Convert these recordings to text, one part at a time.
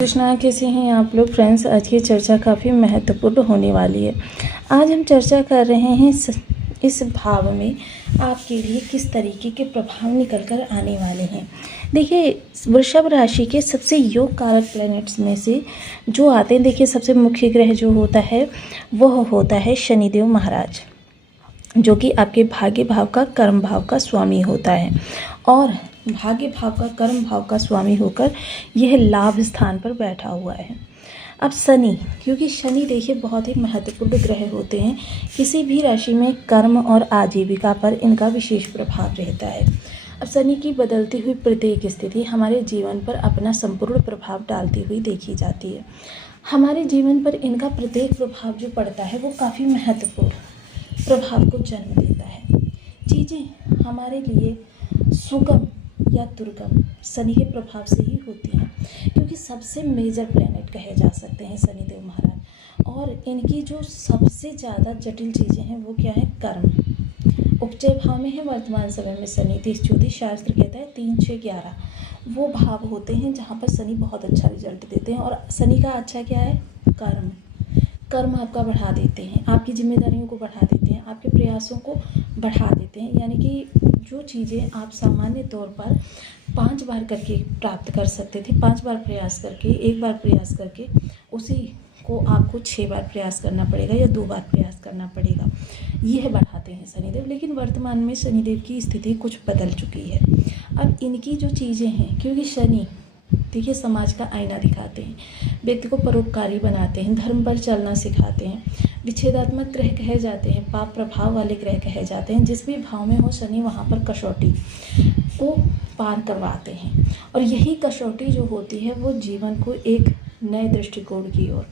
कृष्णा, कैसे हैं आप लोग फ्रेंड्स। आज की चर्चा काफ़ी महत्वपूर्ण होने वाली है। आज हम चर्चा कर रहे हैं इस भाव में आपके लिए किस तरीके के प्रभाव निकल कर आने वाले हैं। देखिए, वृषभ राशि के सबसे योग कारक प्लैनेट्स में से जो आते हैं, देखिए सबसे मुख्य ग्रह जो होता है वह होता है शनिदेव महाराज, जो कि आपके भाग्य भाव का कर्म भाव का स्वामी होता है। और भाग्य भाव का कर्म भाव का स्वामी होकर यह लाभ स्थान पर बैठा हुआ है। अब शनि, क्योंकि शनि देखिए बहुत ही महत्वपूर्ण ग्रह होते हैं, किसी भी राशि में कर्म और आजीविका पर इनका विशेष प्रभाव रहता है। अब शनि की बदलती हुई प्रत्येक स्थिति हमारे जीवन पर अपना संपूर्ण प्रभाव डालती हुई देखी जाती है। हमारे जीवन पर इनका प्रत्येक प्रभाव जो पड़ता है वो काफ़ी महत्वपूर्ण प्रभाव को जन्म देता है। चीज़ें हमारे लिए सुगम या दुर्गम शनि के प्रभाव से ही होती हैं, क्योंकि सबसे मेजर प्लैनेट कहे जा सकते हैं शनिदेव महाराज। और इनकी जो सबसे ज़्यादा जटिल चीज़ें हैं वो क्या है, कर्म। उपचय भाव में है वर्तमान समय में शनि। ज्योतिष शास्त्र कहता है 3, 6, 11 वो भाव होते हैं जहाँ पर शनि बहुत अच्छा रिजल्ट देते हैं। और शनि का अच्छा क्या है, कर्म। कर्म आपका बढ़ा देते हैं, आपकी जिम्मेदारियों को बढ़ा देते हैं, आपके प्रयासों को बढ़ा देते हैं। यानी कि जो चीज़ें आप सामान्य तौर पर 5 बार करके प्राप्त कर सकते थे, 5 बार प्रयास करके, 1 बार प्रयास करके, उसी को आपको 6 बार प्रयास करना पड़ेगा या 2 बार प्रयास करना पड़ेगा। यह बढ़ाते हैं शनिदेव। लेकिन वर्तमान में शनिदेव की स्थिति कुछ बदल चुकी है। अब इनकी जो चीज़ें हैं, क्योंकि शनि देखिए समाज का आईना दिखाते हैं, व्यक्ति को परोपकारी बनाते हैं, धर्म पर चलना सिखाते हैं, विच्छेदात्मक ग्रह कहे जाते हैं, पाप प्रभाव वाले ग्रह कहे जाते हैं। जिस भी भाव में हो शनि वहाँ पर कसौटी को पार करवाते हैं। और यही कसौटी जो होती है वो जीवन को एक नए दृष्टिकोण की ओर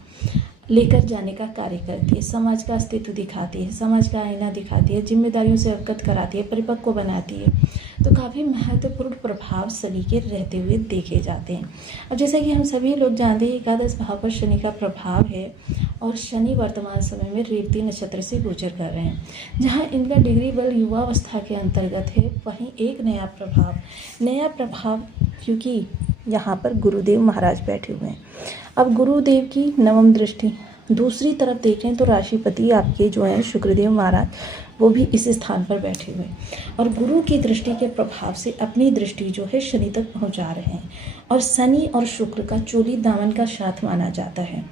लेकर जाने का कार्य करती है। समाज का अस्तित्व दिखाती है, समाज का आईना दिखाती है, जिम्मेदारियों से अवगत कराती है, परिपक्व बनाती है। तो काफ़ी महत्वपूर्ण प्रभाव शनि के रहते हुए देखे जाते हैं। अब जैसे कि हम सभी लोग जानते हैं, एकादश भाव पर शनि का प्रभाव है और शनि वर्तमान समय में रेवती नक्षत्र से गोचर कर रहे हैं। जहाँ इनका डिग्री बल युवावस्था के अंतर्गत है, वहीं एक नया प्रभाव क्योंकि यहाँ पर गुरुदेव महाराज बैठे हुए हैं। अब गुरुदेव की नवम दृष्टि दूसरी तरफ देखें तो राशिपति आपके जो हैं शुक्रदेव महाराज, वो भी इस स्थान पर बैठे हुए हैं और गुरु की दृष्टि के प्रभाव से अपनी दृष्टि जो है शनि तक पहुंचा रहे हैं। और शनि और शुक्र का चोली दामन का साथ माना जाता है।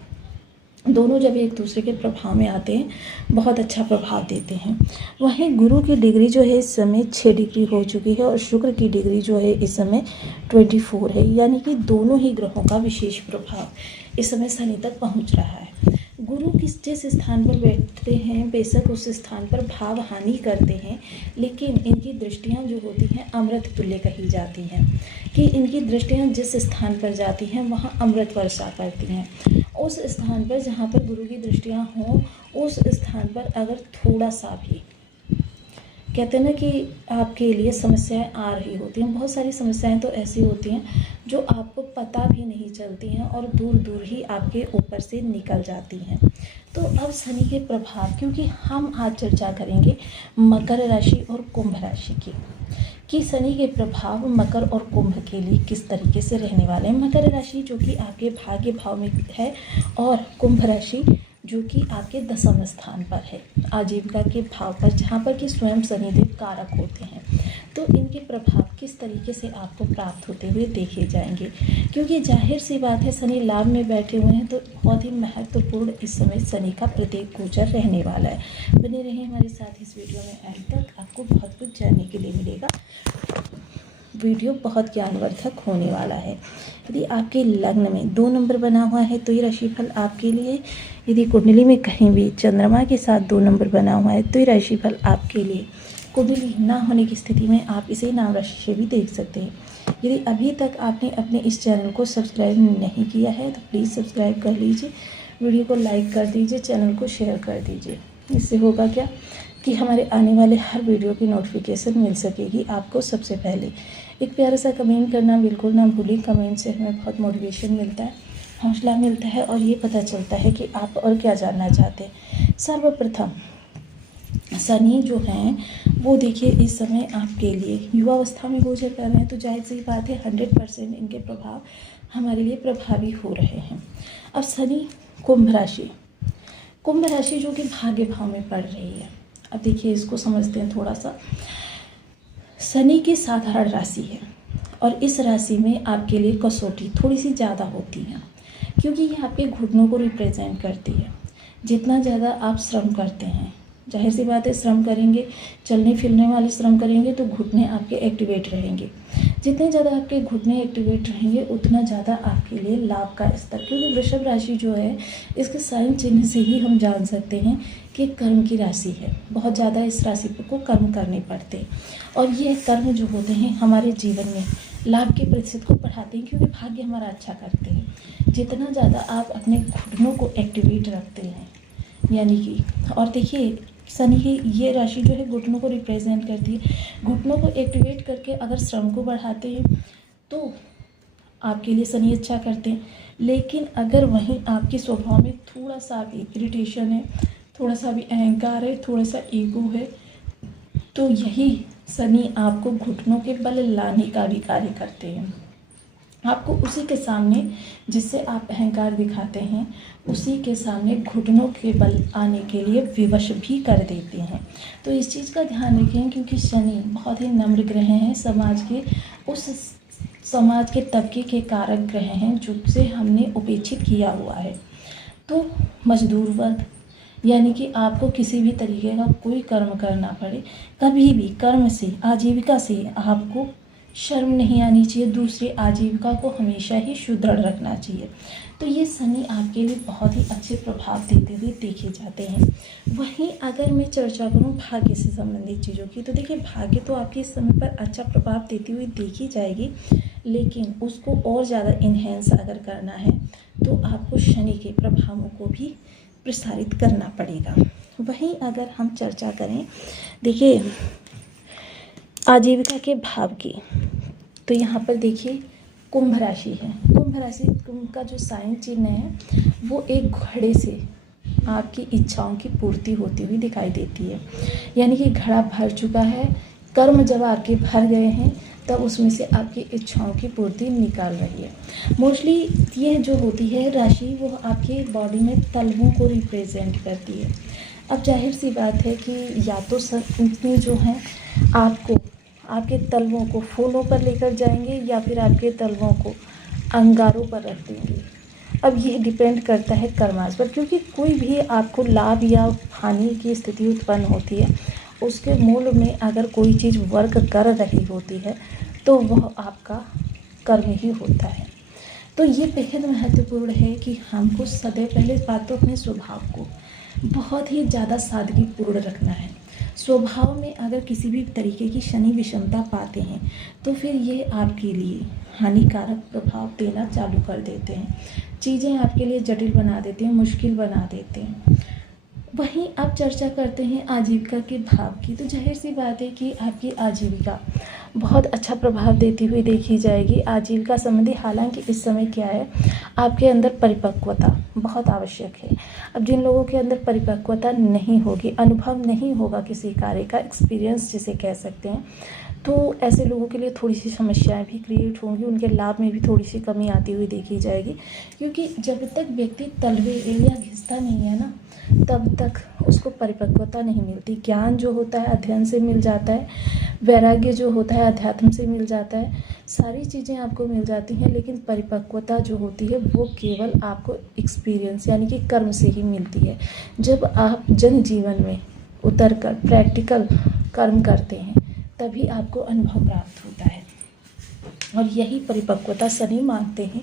दोनों जब एक दूसरे के प्रभाव में आते हैं बहुत अच्छा प्रभाव देते हैं। वहीं गुरु की डिग्री जो है इस समय 6 डिग्री हो चुकी है और शुक्र की डिग्री जो है इस समय 24 है। यानी कि दोनों ही ग्रहों का विशेष प्रभाव इस समय शनि तक पहुंच रहा है। गुरु जिस स्थान पर बैठते हैं बेशक उस स्थान पर भाव हानि करते हैं, लेकिन इनकी दृष्टियां जो होती हैं अमृत तुल्य कही जाती हैं कि इनकी दृष्टियां जिस स्थान पर जाती हैं वहां अमृत वर्षा करती हैं। उस स्थान पर जहां पर गुरु की दृष्टियां हों, उस स्थान पर अगर थोड़ा सा भी कहते हैं ना कि आपके लिए समस्याएं आ रही होती हैं, बहुत सारी समस्याएं तो ऐसी होती हैं जो आपको पता भी नहीं चलती हैं और दूर दूर ही आपके ऊपर से निकल जाती हैं। तो अब शनि के प्रभाव, क्योंकि हम आज चर्चा करेंगे मकर राशि और कुंभ राशि की, कि शनि के प्रभाव मकर और कुंभ के लिए किस तरीके से रहने वाले हैं। मकर राशि जो कि आपके भाग्य भाव में है और कुंभ राशि जो कि आपके 10वें स्थान पर है, आजीविका के भाव पर, जहाँ पर कि स्वयं शनिदेव कारक होते हैं। तो इनके प्रभाव किस तरीके से आपको प्राप्त होते हुए देखे जाएंगे, क्योंकि जाहिर सी बात है शनि लाभ में बैठे हुए हैं, तो बहुत ही महत्वपूर्ण इस समय शनि का प्रत्येक गोचर रहने वाला है। बने रहें हमारे साथ इस वीडियो में एंड तक, आपको बहुत कुछ जानने के लिए मिलेगा। वीडियो बहुत ज्ञानवर्धक होने वाला है। यदि आपके लग्न में 2 नंबर बना हुआ है तो ये राशिफल आपके लिए, यदि कुंडली में कहीं भी चंद्रमा के साथ 2 नंबर बना हुआ है तो ये राशिफल आपके लिए, कुंडली ना होने की स्थिति में आप इसे नाम राशि से भी देख सकते हैं। यदि अभी तक आपने अपने इस चैनल को सब्सक्राइब नहीं किया है तो प्लीज़ सब्सक्राइब कर लीजिए, वीडियो को लाइक कर दीजिए, चैनल को शेयर कर दीजिए। इससे होगा क्या कि हमारे आने वाले हर वीडियो की नोटिफिकेशन मिल सकेगी आपको सबसे पहले। एक प्यारा सा कमेंट करना बिल्कुल ना भूलिए, कमेंट से हमें बहुत मोटिवेशन मिलता है, हौसला मिलता है और ये पता चलता है कि आप और क्या जानना चाहते हैं। सर्वप्रथम शनि जो हैं वो देखिए इस समय आपके लिए युवावस्था में गोचर कर रहे हैं, तो जाहिर सी बात है 100% इनके प्रभाव हमारे लिए प्रभावी हो रहे हैं। अब शनि कुंभ राशि जो कि भाग्य भाव में पड़ रही है। अब देखिए, इसको समझते हैं थोड़ा सा। शनि की साधारण राशि है और इस राशि में आपके लिए कसौटी थोड़ी सी ज़्यादा होती है, क्योंकि ये आपके घुटनों को रिप्रेजेंट करती है। जितना ज़्यादा आप श्रम करते हैं, जाहिर सी बात है, श्रम करेंगे, चलने फिरने वाले श्रम करेंगे तो घुटने आपके एक्टिवेट रहेंगे। जितने ज़्यादा आपके घुटने एक्टिवेट रहेंगे उतना ज़्यादा आपके लिए लाभ का स्तर, क्योंकि वृषभ राशि जो है, इसके साइन चिन्ह से ही हम जान सकते हैं कि कर्म की राशि है। बहुत ज़्यादा इस राशि को कर्म करने पड़ते हैं और ये कर्म जो होते हैं हमारे जीवन में लाभ के प्रतिशत को बढ़ाते हैं, क्योंकि भाग्य हमारा अच्छा करते हैं। जितना ज़्यादा आप अपने घुटनों को एक्टिवेट रखते हैं, यानी कि, और देखिए शनि की ये राशि जो है घुटनों को रिप्रेजेंट करती है। घुटनों को एक्टिवेट करके अगर श्रम को बढ़ाते हैं तो आपके लिए शनि अच्छा करते हैं। लेकिन अगर वहीं आपके स्वभाव में थोड़ा सा भी इरिटेशन है, थोड़ा सा भी अहंकार है, थोड़ा सा ईगो है, तो यही शनि आपको घुटनों के बल लाने का भी कार्य करते हैं। आपको उसी के सामने, जिससे आप अहंकार दिखाते हैं, उसी के सामने घुटनों के बल आने के लिए विवश भी कर देते हैं। तो इस चीज़ का ध्यान रखें, क्योंकि शनि बहुत ही नम्र ग्रह हैं, समाज के तबके के कारक ग्रह हैं, जिससे हमने उपेक्षित किया हुआ है। तो मजदूर वर्ग, यानी कि आपको किसी भी तरीके का कोई कर्म करना पड़े, कभी भी कर्म से, आजीविका से आपको शर्म नहीं आनी चाहिए। दूसरी आजीविका को हमेशा ही सुदृढ़ रखना चाहिए। तो ये शनि आपके लिए बहुत ही अच्छे प्रभाव देते हुए देखे जाते हैं। वहीं अगर मैं चर्चा करूं भाग्य से संबंधित चीज़ों की, तो देखिए, भाग्य तो आपके इस समय पर अच्छा प्रभाव देती हुई देखी जाएगी, लेकिन उसको और ज़्यादा इन्हेंस अगर करना है तो आपको शनि के प्रभावों को भी प्रसारित करना पड़ेगा। वहीं अगर हम चर्चा करें, देखिए, आजीविका के भाव की, तो यहाँ पर देखिए कुंभ राशि है। कुंभ का जो साइन चिन्ह है वो एक घड़े से आपकी इच्छाओं की पूर्ति होती हुई दिखाई देती है। यानी कि घड़ा भर चुका है, कर्म जब आपके भर गए हैं तब उसमें से आपकी इच्छाओं की पूर्ति निकाल रही है। मोस्टली ये जो होती है राशि, वो आपके बॉडी में तलवों को रिप्रेजेंट करती है। अब जाहिर सी बात है कि या तो इतनी जो हैं आपको आपके तलवों को फूलों पर लेकर जाएंगे या फिर आपके तलवों को अंगारों पर रख देंगे। अब यह डिपेंड करता है कर्माश पर, क्योंकि कोई भी आपको लाभ या हानि की स्थिति उत्पन्न होती है, उसके मूल में अगर कोई चीज़ वर्क कर रही होती है तो वह आपका कर्म ही होता है। तो ये बेहद महत्वपूर्ण है कि हमको सदैव, पहले बात तो अपने स्वभाव को बहुत ही ज़्यादा सादगीपूर्ण रखना है। स्वभाव में अगर किसी भी तरीके की शनि विषमता पाते हैं तो फिर ये आपके लिए हानिकारक प्रभाव देना चालू कर देते हैं। चीज़ें आपके लिए जटिल बना देते हैं, मुश्किल बना देते हैं। वहीं अब चर्चा करते हैं आजीविका के भाव की, तो जाहिर सी बात है कि आपकी आजीविका बहुत अच्छा प्रभाव देती हुई देखी जाएगी। आजीविका संबंधी, हालांकि इस समय क्या है, आपके अंदर परिपक्वता बहुत आवश्यक है। अब जिन लोगों के अंदर परिपक्वता नहीं होगी, अनुभव नहीं होगा किसी कार्य का, एक्सपीरियंस जिसे कह सकते हैं, तो ऐसे लोगों के लिए थोड़ी सी समस्याएं भी क्रिएट होंगी, उनके लाभ में भी थोड़ी सी कमी आती हुई देखी जाएगी। क्योंकि जब तक व्यक्ति तलवे या घिसता नहीं है ना, तब तक उसको परिपक्वता नहीं मिलती। ज्ञान जो होता है अध्ययन से मिल जाता है, वैराग्य जो होता है अध्यात्म से मिल जाता है, सारी चीज़ें आपको मिल जाती हैं, लेकिन परिपक्वता जो होती है वो केवल आपको एक्सपीरियंस यानी कि कर्म से ही मिलती है। जब आप जन जीवन में उतरकर प्रैक्टिकल कर्म करते हैं तभी आपको अनुभव प्राप्त होता है, और यही परिपक्वता शनि मांगते हैं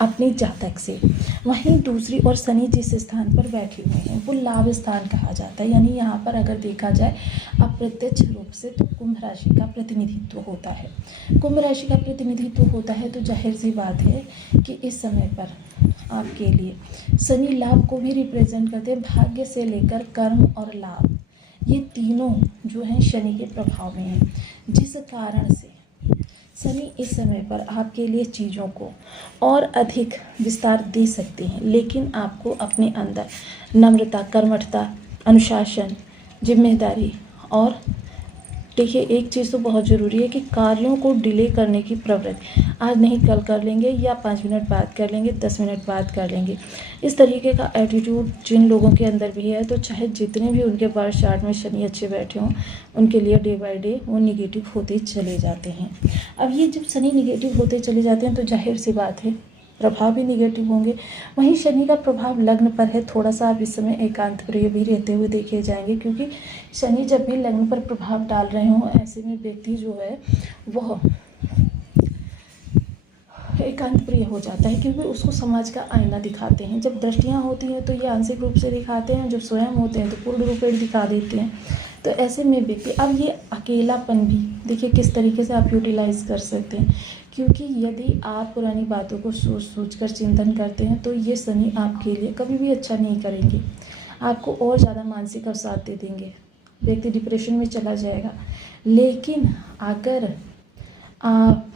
अपने जातक से। वहीं दूसरी ओर शनि जिस स्थान पर बैठे हुए हैं वो लाभ स्थान कहा जाता है। यानी यहाँ पर अगर देखा जाए अप्रत्यक्ष रूप से तो कुंभ राशि का प्रतिनिधित्व होता है। कुंभ राशि का प्रतिनिधित्व होता है तो जाहिर सी बात है कि इस समय पर आपके लिए शनि लाभ को भी रिप्रेजेंट करते हैं। भाग्य से लेकर कर्म और लाभ, ये तीनों जो हैं शनि के प्रभाव में हैं, जिस कारण से शनि इस समय पर आपके लिए चीज़ों को और अधिक विस्तार दे सकते हैं। लेकिन आपको अपने अंदर नम्रता, कर्मठता, अनुशासन, जिम्मेदारी और देखिए, एक चीज़ तो बहुत ज़रूरी है कि कार्यों को डिले करने की प्रवृत्ति, आज नहीं कल कर लेंगे या 5 मिनट बाद कर लेंगे, 10 मिनट बाद कर लेंगे, इस तरीके का एटीट्यूड जिन लोगों के अंदर भी है, तो चाहे जितने भी उनके बर्थ चार्ट में शनि अच्छे बैठे हों, उनके लिए डे बाय डे वो निगेटिव होते चले जाते हैं। अब ये जब शनि निगेटिव होते चले जाते हैं तो जाहिर सी बात है प्रभाव भी निगेटिव होंगे। वहीं शनि का प्रभाव लग्न पर है, थोड़ा सा आप इस समय एकांत प्रिय भी रहते हुए देखे जाएंगे, क्योंकि शनि जब भी लग्न पर प्रभाव डाल रहे हों, ऐसे में व्यक्ति जो है वह एकांत प्रिय हो जाता है, क्योंकि उसको समाज का आईना दिखाते हैं। जब दृष्टियाँ होती हैं तो ये आंशिक रूप से दिखाते हैं, जब स्वयं होते हैं तो पूर्ण रूपेण दिखा देते हैं। तो ऐसे में व्यक्ति, अब ये अकेलापन भी देखिए किस तरीके से आप यूटिलाइज कर सकते हैं, क्योंकि यदि आप पुरानी बातों को सोच कर चिंतन करते हैं तो ये शनि आपके लिए कभी भी अच्छा नहीं करेंगे, आपको और ज़्यादा मानसिक अवसाद दे देंगे, व्यक्ति डिप्रेशन में चला जाएगा। लेकिन अगर आप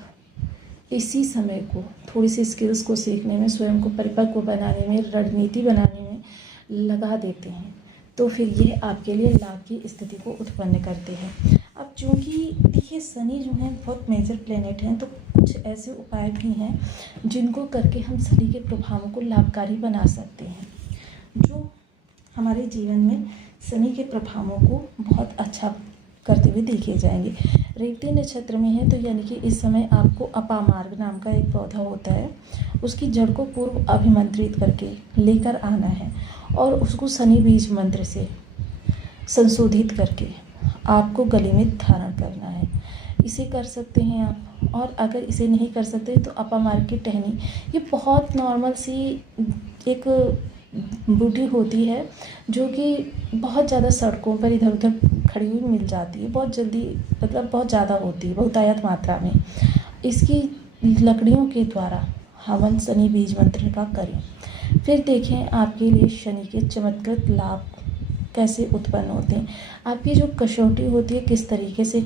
इसी समय को थोड़ी सी स्किल्स को सीखने में, स्वयं को परिपक्व बनाने में, रणनीति बनाने में लगा देते हैं, तो फिर ये आपके लिए लाभ की स्थिति को उत्पन्न करते हैं। अब चूँकि देखिए शनि जो है बहुत मेजर प्लेनेट हैं, तो कुछ ऐसे उपाय भी हैं जिनको करके हम शनि के प्रभावों को लाभकारी बना सकते हैं, जो हमारे जीवन में शनि के प्रभावों को बहुत अच्छा करते हुए देखे जाएंगे। रेवती नक्षत्र में है तो यानी कि इस समय आपको अपामार्ग नाम का एक पौधा होता है, उसकी जड़ को पूर्व अभिमंत्रित करके लेकर आना है और उसको शनि बीज मंत्र से संशोधित करके आपको गले में धारण करना है। इसे कर सकते हैं आप, और अगर इसे नहीं कर सकते तो अपामार्ग की टहनी, ये बहुत नॉर्मल सी एक बूटी होती है जो कि बहुत ज़्यादा सड़कों पर इधर उधर खड़ी हुई मिल जाती है, बहुत जल्दी, मतलब बहुत ज़्यादा होती है, बहुतायत मात्रा में। इसकी लकड़ियों के द्वारा हवन शनि बीज मंत्र का करें, फिर देखें आपके लिए शनि के चमत्कृत लाभ कैसे उत्पन्न होते हैं, आपकी जो कसौटी होती है किस तरीके से